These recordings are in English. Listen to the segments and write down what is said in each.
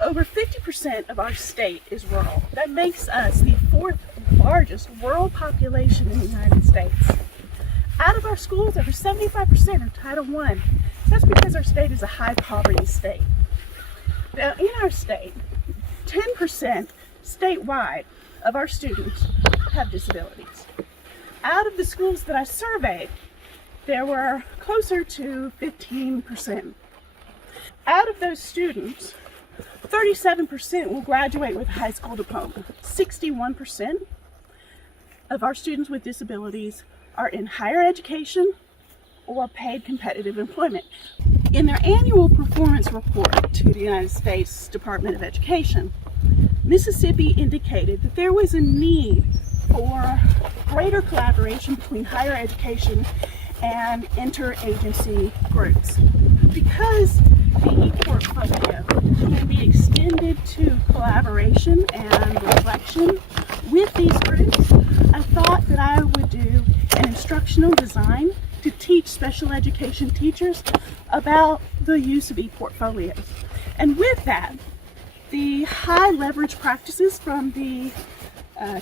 Over 50% of our state is rural. That makes us the fourth largest rural population in the United States. Out of our schools, over 75% are Title I. That's because our state is a high poverty state. Now, in our state, 10% statewide of our students have disabilities. Out of the schools that I surveyed, there were closer to 15%. Out of those students, 37% will graduate with a high school diploma. 61% of our students with disabilities are in higher education or paid competitive employment. In their annual performance report to the United States Department of Education, Mississippi indicated that there was a need for greater collaboration between higher education and interagency groups. Because the EPortfolio can be extended to collaboration and reflection with these groups, I thought that I would do an instructional design to teach special education teachers about the use of EPortfolios. And with that, the high leverage practices from the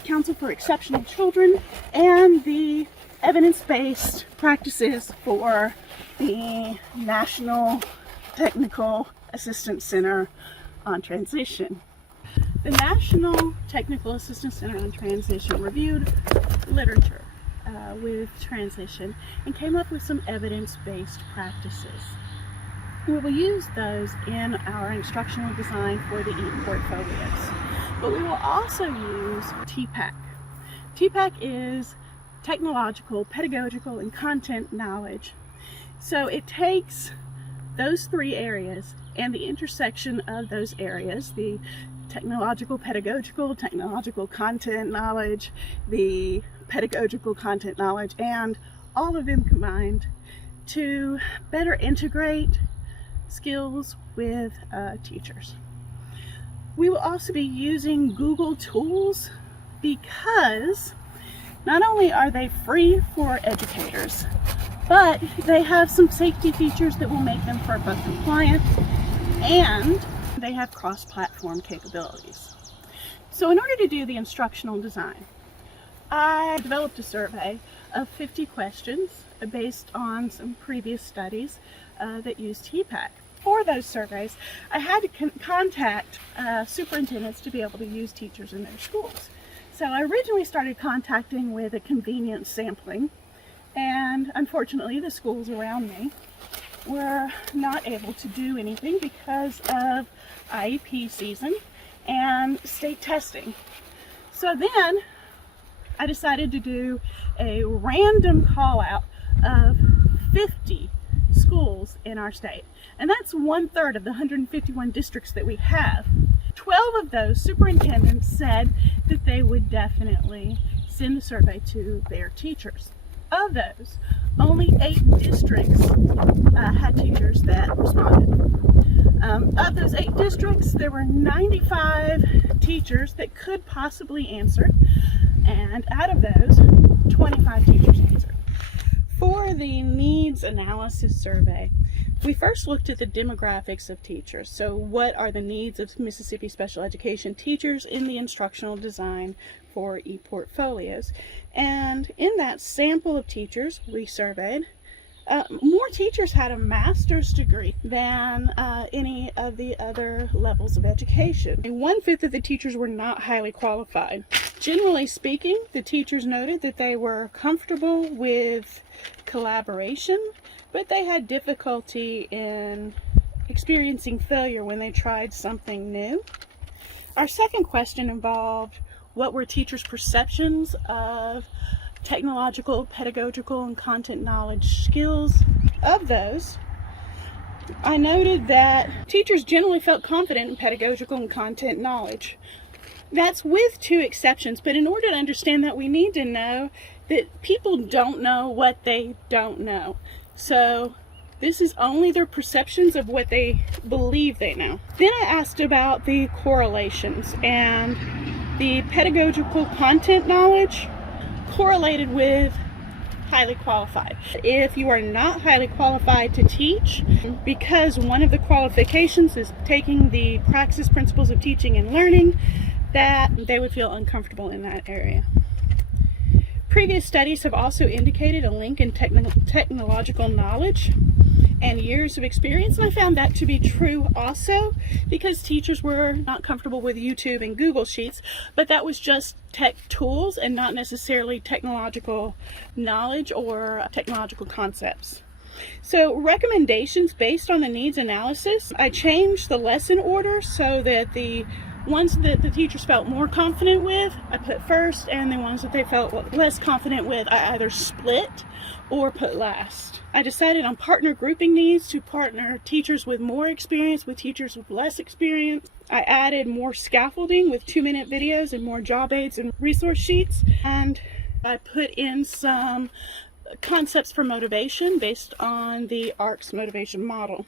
Council for Exceptional Children and the evidence-based practices for the National Technical Assistance Center on Transition. The National Technical Assistance Center on Transition reviewed literature with transition and came up with some evidence-based practices. We will use those in our instructional design for the EPortfolios, but we will also use TPAC. TPAC is technological, pedagogical, and content knowledge. So it takes those three areas and the intersection of those areas, the technological, technological content knowledge, the pedagogical content knowledge, and all of them combined to better integrate skills with teachers. We will also be using Google tools because not only are they free for educators, but they have some safety features that will make them FERPA compliant, and they have cross-platform capabilities. So in order to do the instructional design, I developed a survey of 50 questions based on some previous studies that used TPAC. For those surveys, I had to contact superintendents to be able to use teachers in their schools. So I originally started contacting with a convenience sampling, and unfortunately the schools around me were not able to do anything because of IEP season and state testing. So then I decided to do a random call out of 50 schools in our state, and that's 1/3 of the 151 districts that we have. 12 of those superintendents said that they would definitely send the survey to their teachers. Of those, only 8 districts had teachers that responded. Of those 8 districts, there were 95 teachers that could possibly answer, and out of those, 25 teachers answered. For the needs analysis survey, we first looked at the demographics of teachers. So what are the needs of Mississippi special education teachers in the instructional design for EPortfolios? And in that sample of teachers we surveyed, more teachers had a master's degree than any of the other levels of education. And 1/5 of the teachers were not highly qualified. Generally speaking, the teachers noted that they were comfortable with collaboration, but they had difficulty in experiencing failure when they tried something new. Our second question involved what were teachers' perceptions of technological, pedagogical, and content knowledge skills. Of those, I noted that teachers generally felt confident in pedagogical and content knowledge. That's with 2 exceptions, but in order to understand that, we need to know that people don't know what they don't know. So this is only their perceptions of what they believe they know. Then I asked about the correlations, and the pedagogical content knowledge correlated with highly qualified. If you are not highly qualified to teach, because one of the qualifications is taking the praxis principles of teaching and learning, that they would feel uncomfortable in that area. Previous studies have also indicated a link in technological knowledge and years of experience, and I found that to be true also, because teachers were not comfortable with YouTube and Google Sheets, but that was just tech tools and not necessarily technological knowledge or technological concepts. So recommendations based on the needs analysis, I changed the lesson order so that the ones that the teachers felt more confident with, I put first, and the ones that they felt less confident with, I either split or put last. I decided on partner grouping needs to partner teachers with more experience with teachers with less experience. I added more scaffolding with 2-minute videos and more job aids and resource sheets, and I put in some concepts for motivation based on the ARCS motivation model.